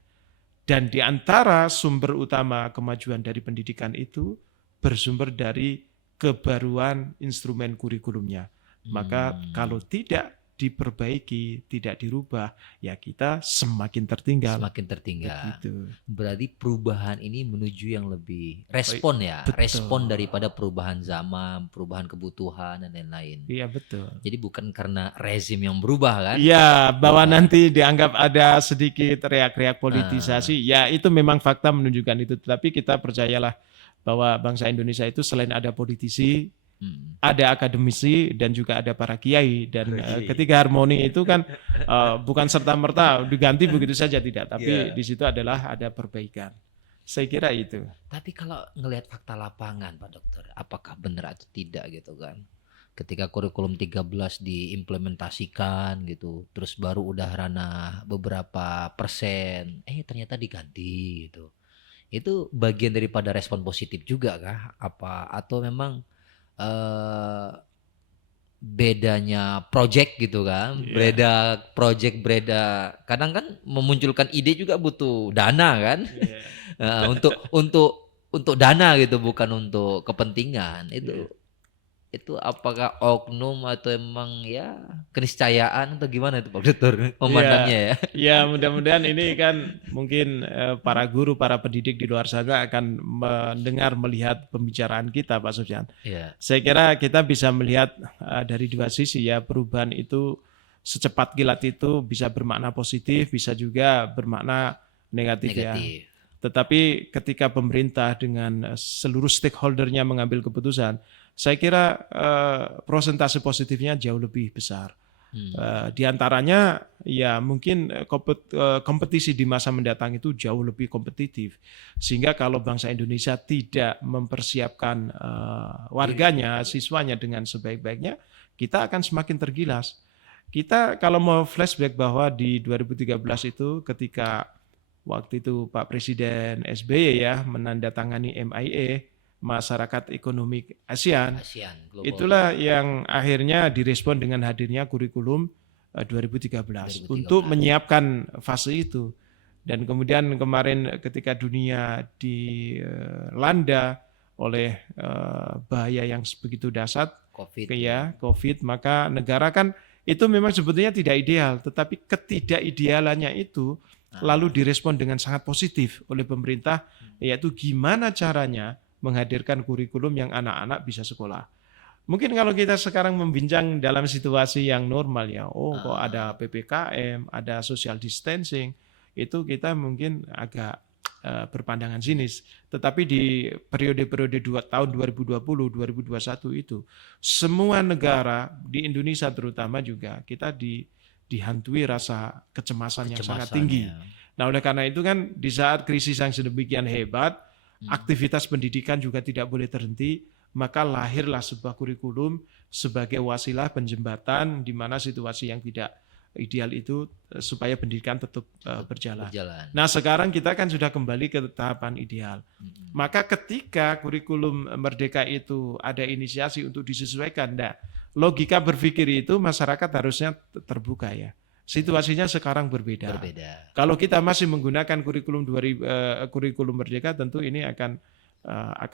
Dan di antara sumber utama kemajuan dari pendidikan itu bersumber dari kebaruan instrumen kurikulumnya. Maka kalau tidak diperbaiki, tidak dirubah, ya kita semakin tertinggal. Semakin tertinggal. Begitu. Berarti perubahan ini menuju yang lebih respon ya, betul. Respon daripada perubahan zaman, perubahan kebutuhan dan lain-lain. Iya betul. Jadi bukan karena rezim yang berubah kan? Iya, bahwa nanti dianggap ada sedikit reak-reak politisasi, ya itu memang fakta menunjukkan itu. Tapi kita percayalah bahwa bangsa Indonesia itu selain ada politisi, ada akademisi dan juga ada para kiai, dan ketika harmoni itu kan bukan serta-merta diganti begitu saja, tidak, tapi di situ adalah ada perbaikan. Saya kira itu. Tapi kalau ngelihat fakta lapangan Pak Dokter, apakah benar atau tidak gitu kan? Ketika kurikulum 13 diimplementasikan gitu, terus baru udah ranah beberapa persen, ternyata diganti gitu. Itu bagian daripada respon positif juga kah? Apa atau memang bedanya project gitu kan, beda project, beda kadang kan memunculkan ide juga butuh dana kan, untuk dana gitu, bukan untuk kepentingan itu. Itu apakah oknum atau emang ya keniscayaan atau gimana itu Pak Dokter memandangnya ya? Ya mudah-mudahan ini kan mungkin para guru, para pendidik di luar sana akan mendengar, melihat pembicaraan kita Pak Sufyan. Saya kira kita bisa melihat dari dua sisi ya, perubahan itu secepat kilat itu bisa bermakna positif, bisa juga bermakna negatif. Ya. Tetapi ketika pemerintah dengan seluruh stakeholdernya mengambil keputusan, saya kira prosentase positifnya jauh lebih besar. Di antaranya ya mungkin kompetisi di masa mendatang itu jauh lebih kompetitif. Sehingga kalau bangsa Indonesia tidak mempersiapkan warganya, siswanya dengan sebaik-baiknya, kita akan semakin tergilas. Kita kalau mau flashback bahwa di 2013 itu ketika waktu itu Pak Presiden SBY ya menandatangani MIA, masyarakat ekonomi ASEAN. ASEAN Global Itulah yang akhirnya direspon dengan hadirnya kurikulum 2013 untuk 2013. menyiapkan fase itu. Dan kemudian kemarin ketika dunia dilanda oleh bahaya yang begitu dahsyat, COVID COVID, maka negara kan itu memang sebetulnya tidak ideal, tetapi ketidakidealannya itu lalu direspon dengan sangat positif oleh pemerintah, yaitu gimana caranya menghadirkan kurikulum yang anak-anak bisa sekolah. Mungkin kalau kita sekarang membincang dalam situasi yang normal ya, kok ada PPKM, ada social distancing, itu kita mungkin agak berpandangan sinis. Tetapi di periode-periode tahun 2020, 2021 itu, semua negara di Indonesia terutama juga kita dihantui rasa kecemasan yang sangat tinggi. Nah, oleh karena itu kan di saat krisis yang sedemikian hebat, aktivitas pendidikan juga tidak boleh terhenti, maka lahirlah sebuah kurikulum sebagai wasilah penjembatan di mana situasi yang tidak ideal itu supaya pendidikan tetap berjalan. Nah, sekarang kita kan sudah kembali ke tahapan ideal. Maka ketika kurikulum Merdeka itu ada inisiasi untuk disesuaikan, logika berpikir itu masyarakat harusnya terbuka ya. Situasinya sekarang berbeda. Kalau kita masih menggunakan kurikulum Merdeka, tentu ini akan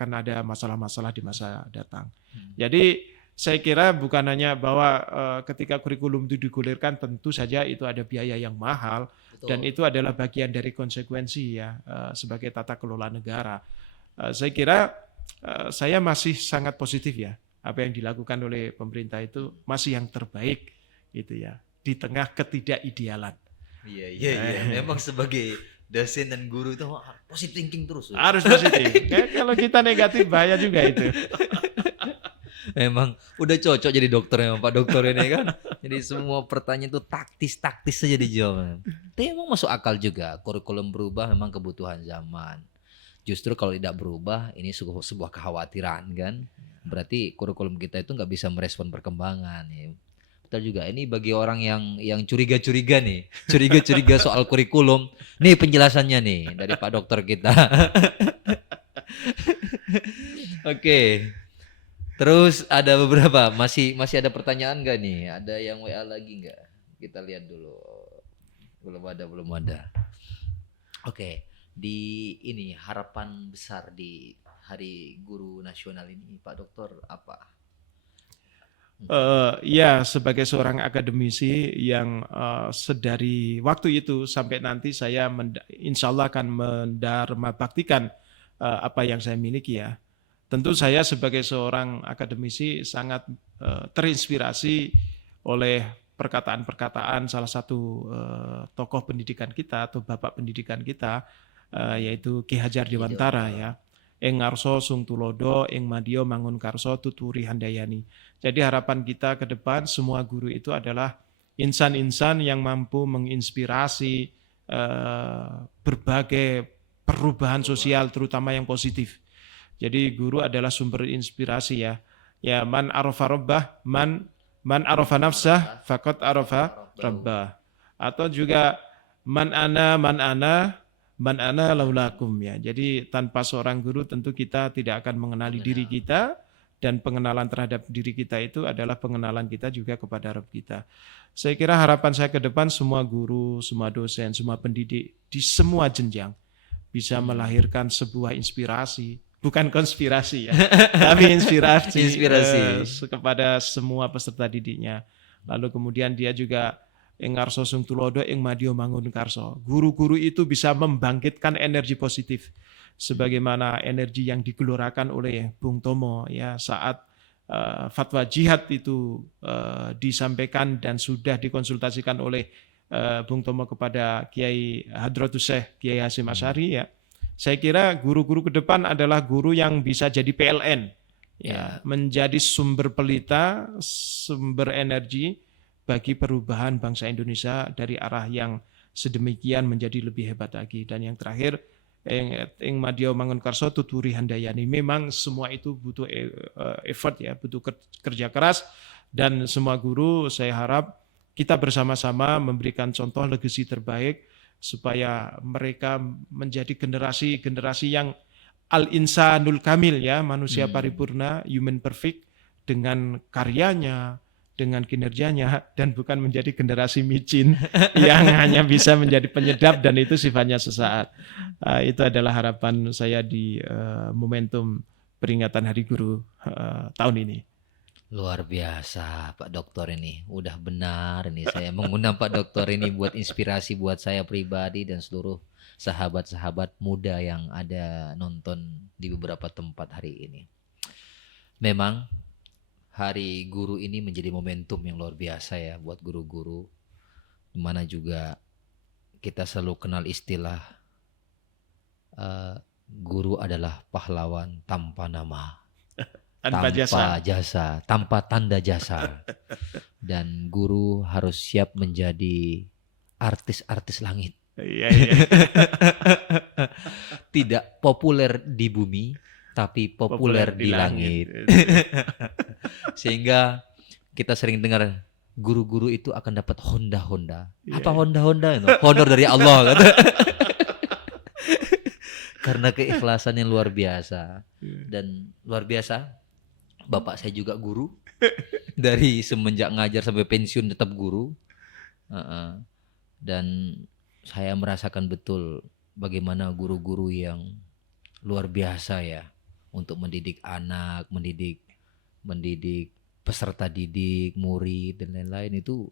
ada masalah-masalah di masa datang. Jadi saya kira bukan hanya bahwa ketika kurikulum itu digulirkan tentu saja itu ada biaya yang mahal. Betul. Dan itu adalah bagian dari konsekuensi ya sebagai tata kelola negara. Saya kira saya masih sangat positif ya, apa yang dilakukan oleh pemerintah itu masih yang terbaik gitu ya di tengah ketidakidealan. Iya. Memang sebagai dosen dan guru itu positive thinking terus. Harus positif. Kalau kita negatif bahaya juga itu. Memang udah cocok jadi dokter ya Pak Dokter ini kan. Jadi semua pertanyaan itu taktis saja dijawab. Tapi memang masuk akal juga. Kurikulum berubah memang kebutuhan zaman. Justru kalau tidak berubah ini sebuah kekhawatiran kan. Berarti kurikulum kita itu nggak bisa merespon perkembangan. Ya. Betul juga. Ini bagi orang yang curiga-curiga nih. Curiga-curiga soal kurikulum. Nih penjelasannya nih dari Pak Dokter kita. Oke. Terus ada beberapa, masih ada pertanyaan nggak nih? Ada yang WA lagi nggak? Kita lihat dulu. Belum ada. Oke, di ini harapan besar di Hari Guru Nasional ini, Pak Dokter apa? Ya, sebagai seorang akademisi yang sedari waktu itu sampai nanti saya insya Allah akan mendharma baktikan apa yang saya miliki ya. Tentu saya sebagai seorang akademisi sangat terinspirasi oleh perkataan-perkataan salah satu tokoh pendidikan kita atau bapak pendidikan kita, yaitu Ki Hajar Dewantara ya. Ing ngarso sung tulodo, ing madya mangun karso tuturi handayani. Jadi harapan kita ke depan semua guru itu adalah insan-insan yang mampu menginspirasi berbagai perubahan sosial terutama yang positif. Jadi guru adalah sumber inspirasi ya. Ya man arafa rabbah, man arafa nafsah, faqad arafa rabbah. Atau juga man ana laulakum ya. Jadi tanpa seorang guru tentu kita tidak akan mengenali diri kita, dan pengenalan terhadap diri kita itu adalah pengenalan kita juga kepada Rabb kita. Saya kira harapan saya ke depan semua guru, semua dosen, semua pendidik di semua jenjang bisa melahirkan sebuah inspirasi. Bukan konspirasi ya, tapi inspirasi kepada semua peserta didiknya. Lalu kemudian dia juga ing ngarso sung tulodo ing madya mangun karso. Guru-guru itu bisa membangkitkan energi positif sebagaimana energi yang digelorakan oleh Bung Tomo ya saat fatwa jihad itu disampaikan dan sudah dikonsultasikan oleh Bung Tomo kepada Kiai Hadratus Syekh Kiai Hasyim Asy'ari ya. Saya kira guru-guru ke depan adalah guru yang bisa jadi PLN, ya, menjadi sumber pelita, sumber energi bagi perubahan bangsa Indonesia dari arah yang sedemikian menjadi lebih hebat lagi. Dan yang terakhir, ing madya mangun karso tuturi handayani. Memang semua itu butuh effort ya, butuh kerja keras, dan semua guru saya harap kita bersama-sama memberikan contoh legacy terbaik supaya mereka menjadi generasi yang al-insanul kamil ya, manusia Hmm. paripurna, human perfect dengan karyanya, dengan kinerjanya, dan bukan menjadi generasi micin yang hanya bisa menjadi penyedap dan itu sifatnya sesaat. Itu adalah harapan saya di momentum peringatan Hari Guru tahun ini. Luar biasa Pak Dokter ini. Udah benar ini saya mengundang Pak Dokter ini buat inspirasi buat saya pribadi dan seluruh sahabat-sahabat muda yang ada nonton di beberapa tempat hari ini. Memang Hari Guru ini menjadi momentum yang luar biasa ya buat guru-guru. Dimana juga kita selalu kenal istilah guru adalah pahlawan tanpa nama. Tanpa jasa. Jasa, tanpa tanda jasa. Dan guru harus siap menjadi artis-artis langit. Iya, iya. Tidak populer di bumi, tapi populer di langit. Sehingga kita sering dengar guru-guru itu akan dapat Honda-Honda. Apa Honda-Honda itu? Honor dari Allah. Kata. Karena keikhlasan yang luar biasa. Dan luar biasa, bapak saya juga guru. Dari semenjak ngajar sampai pensiun tetap guru. Dan saya merasakan betul bagaimana guru-guru yang luar biasa ya. Untuk mendidik anak, mendidik peserta didik, murid, dan lain-lain itu.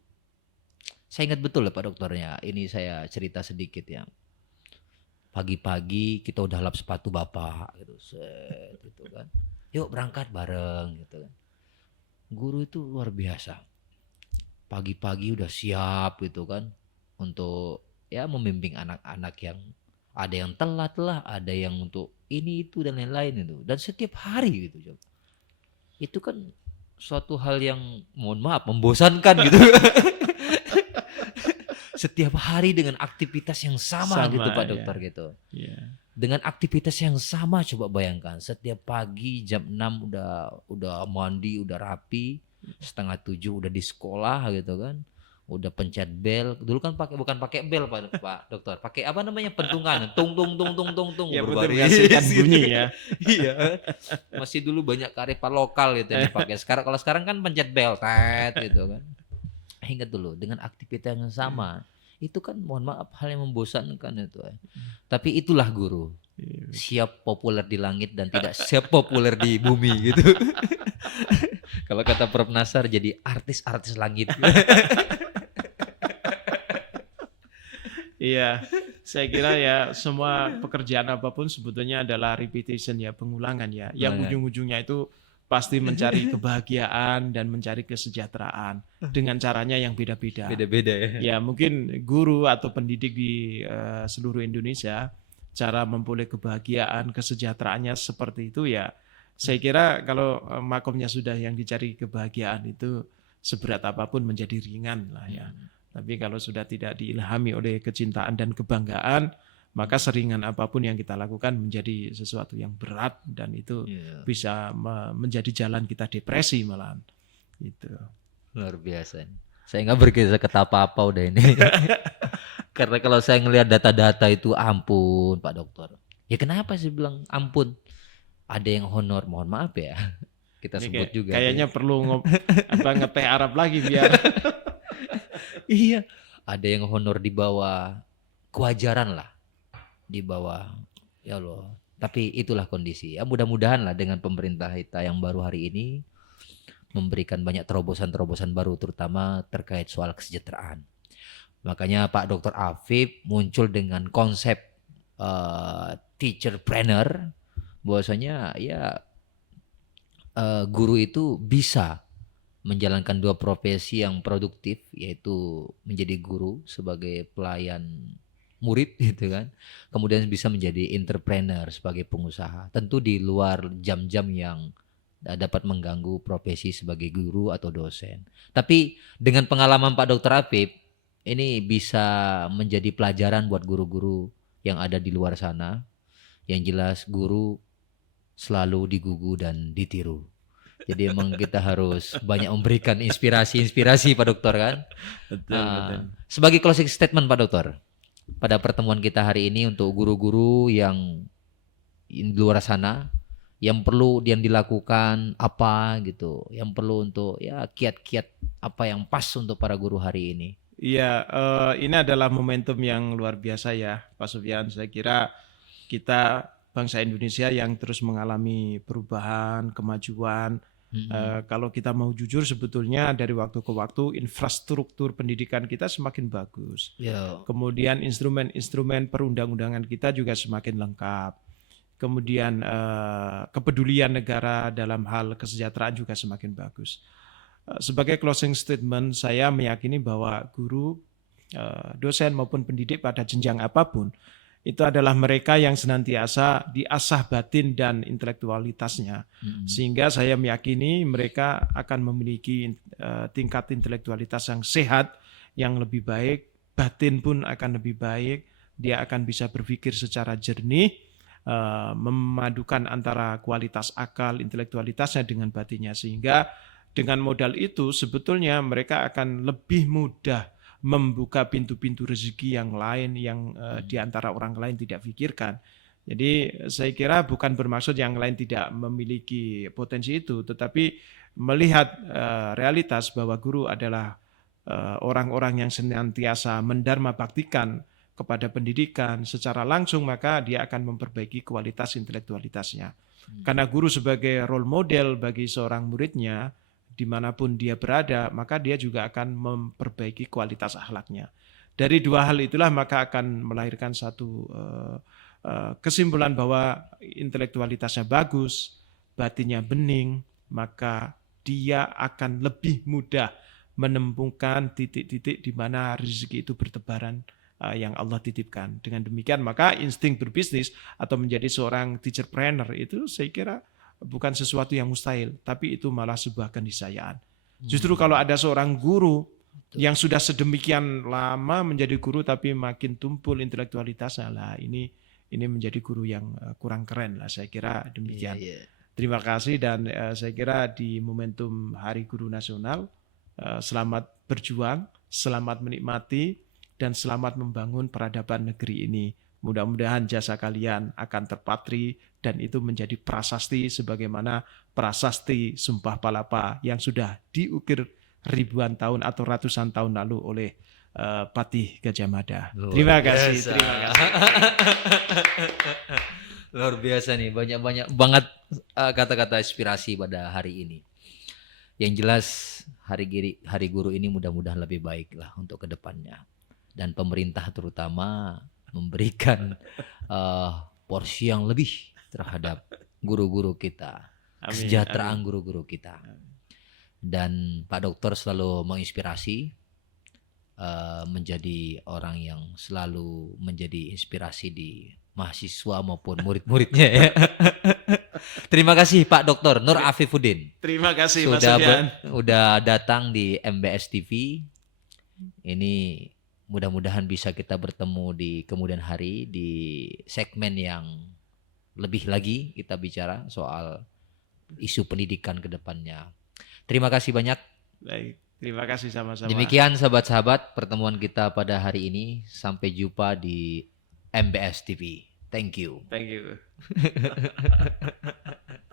Saya ingat betul ya Pak Dokternya. Ini saya cerita sedikit ya. Pagi-pagi kita udah lap sepatu bapak gitu, set, gitu kan. Yuk berangkat bareng gitu kan. Guru itu luar biasa. Pagi-pagi udah siap gitu kan untuk ya membimbing anak-anak yang ada yang telat lah, ada yang untuk ini itu dan lain-lain itu. Dan setiap hari gitu. Itu kan suatu hal yang mohon maaf membosankan gitu. Setiap hari dengan aktivitas yang sama gitu Pak Dokter ya. gitu. Yeah. Dengan aktivitas yang sama coba bayangkan. Setiap pagi jam 6 udah mandi, udah rapi, 6:30 udah di sekolah gitu kan. Udah pencet bel. Dulu kan bukan pakai bel Pak Dokter. Pakai apa namanya? Pentungan. Tung tung tung tung tung tung. Ya betul, Berbaris menghasilkan gitu. bunyi ya. Iya. Masih dulu banyak kearifan lokal gitu yang dipakai. Kalau sekarang kan pencet bel tet gitu kan. Ingat dulu dengan aktivitas yang sama. Itu kan mohon maaf hal yang membosankan itu. Tapi itulah guru. Siap populer di langit dan tidak siap populer di bumi gitu. Kalau kata Prof Nasar jadi artis-artis langit. Iya, saya kira ya semua pekerjaan apapun sebetulnya adalah repetition ya, pengulangan ya. Yang ujung-ujungnya itu pasti mencari kebahagiaan dan mencari kesejahteraan dengan caranya yang beda-beda. Beda-beda ya. Ya mungkin guru atau pendidik di seluruh Indonesia cara memperoleh kebahagiaan, kesejahteraannya seperti itu ya. Saya kira kalau makomnya sudah yang dicari kebahagiaan itu seberat apapun menjadi ringan lah ya. Tapi kalau sudah tidak diilhami oleh kecintaan dan kebanggaan, maka seringan apapun yang kita lakukan menjadi sesuatu yang berat dan itu bisa menjadi jalan kita depresi malahan. Gitu. Luar biasa. Saya nggak berkisah kata apa-apa udah ini. Karena kalau saya ngelihat data-data itu ampun Pak Dokter. Ya kenapa sih bilang ampun? Ada yang honor, mohon maaf ya. Kita sebut juga. Kayaknya perlu ngeteh Arab lagi biar. Iya. Ada yang honor di bawah kewajaran lah. Di bawah ya Allah. Tapi itulah kondisi. Ya mudah-mudahan lah dengan pemerintah kita yang baru hari ini memberikan banyak terobosan-terobosan baru terutama terkait soal kesejahteraan. Makanya Pak Dr. Afif muncul dengan konsep teacherpreneur bahwasanya ya guru itu bisa menjalankan dua profesi yang produktif yaitu menjadi guru sebagai pelayan murid gitu kan. Kemudian bisa menjadi entrepreneur sebagai pengusaha. Tentu di luar jam-jam yang dapat mengganggu profesi sebagai guru atau dosen. Tapi dengan pengalaman Pak Dr. Afif ini bisa menjadi pelajaran buat guru-guru yang ada di luar sana. Yang jelas guru selalu digugu dan ditiru. Jadi emang kita harus banyak memberikan inspirasi Pak Dokter kan. Betul. Sebagai closing statement Pak Dokter, pada pertemuan kita hari ini untuk guru-guru yang di luar sana yang perlu yang dilakukan apa gitu, yang perlu untuk ya kiat-kiat apa yang pas untuk para guru hari ini. Iya, ini adalah momentum yang luar biasa ya, Pak Sufyan. Saya kira kita bangsa Indonesia yang terus mengalami perubahan, kemajuan. Kalau kita mau jujur, sebetulnya dari waktu ke waktu infrastruktur pendidikan kita semakin bagus. Ya. Kemudian instrumen-instrumen perundang-undangan kita juga semakin lengkap. Kemudian kepedulian negara dalam hal kesejahteraan juga semakin bagus. Sebagai closing statement, saya meyakini bahwa guru, dosen maupun pendidik pada jenjang apapun, itu adalah mereka yang senantiasa diasah batin dan intelektualitasnya. Sehingga saya meyakini mereka akan memiliki tingkat intelektualitas yang sehat, yang lebih baik, batin pun akan lebih baik, dia akan bisa berpikir secara jernih, memadukan antara kualitas akal, intelektualitasnya dengan batinnya, sehingga dengan modal itu sebetulnya mereka akan lebih mudah membuka pintu-pintu rezeki yang lain yang di antara orang lain tidak pikirkan. Jadi saya kira bukan bermaksud yang lain tidak memiliki potensi itu, tetapi melihat realitas bahwa guru adalah orang-orang yang senantiasa mendharma baktikan kepada pendidikan secara langsung, maka dia akan memperbaiki kualitas intelektualitasnya. Karena guru sebagai role model bagi seorang muridnya, dimanapun dia berada, maka dia juga akan memperbaiki kualitas akhlaknya. Dari dua hal itulah maka akan melahirkan satu kesimpulan bahwa intelektualitasnya bagus, batinnya bening, maka dia akan lebih mudah menemukan titik-titik di mana rezeki itu bertebaran yang Allah titipkan. Dengan demikian maka insting berbisnis atau menjadi seorang teacherpreneur itu saya kira bukan sesuatu yang mustahil, tapi itu malah sebuah keniscayaan. Justru kalau ada seorang guru yang sudah sedemikian lama menjadi guru tapi makin tumpul intelektualitasnya, lah ini menjadi guru yang kurang keren lah, saya kira demikian. Terima kasih, dan saya kira di momentum Hari Guru Nasional, selamat berjuang, selamat menikmati, dan selamat membangun peradaban negeri ini. Mudah-mudahan jasa kalian akan terpatri dan itu menjadi prasasti sebagaimana prasasti Sumpah Palapa yang sudah diukir ribuan tahun atau ratusan tahun lalu oleh Patih Gajah Mada. Terima kasih, terima kasih. Luar biasa nih, banyak banget kata-kata inspirasi pada hari ini. Yang jelas hari guru ini mudah-mudahan lebih baik lah untuk kedepannya. Dan pemerintah terutama memberikan porsi yang lebih terhadap guru-guru kita, kesejahteraan guru-guru kita. Dan Pak Dokter selalu menginspirasi, menjadi orang yang selalu menjadi inspirasi di mahasiswa maupun murid-muridnya ya. Terima kasih Pak Dokter Nur Afifuddin. Terima kasih Mas Sufyan. Udah datang di MBS TV. Ini mudah-mudahan bisa kita bertemu di kemudian hari di segmen yang lebih lagi kita bicara soal isu pendidikan ke depannya. Terima kasih banyak. Baik, terima kasih sama-sama. Demikian sahabat-sahabat pertemuan kita pada hari ini. Sampai jumpa di MBS TV. Thank you. Thank you.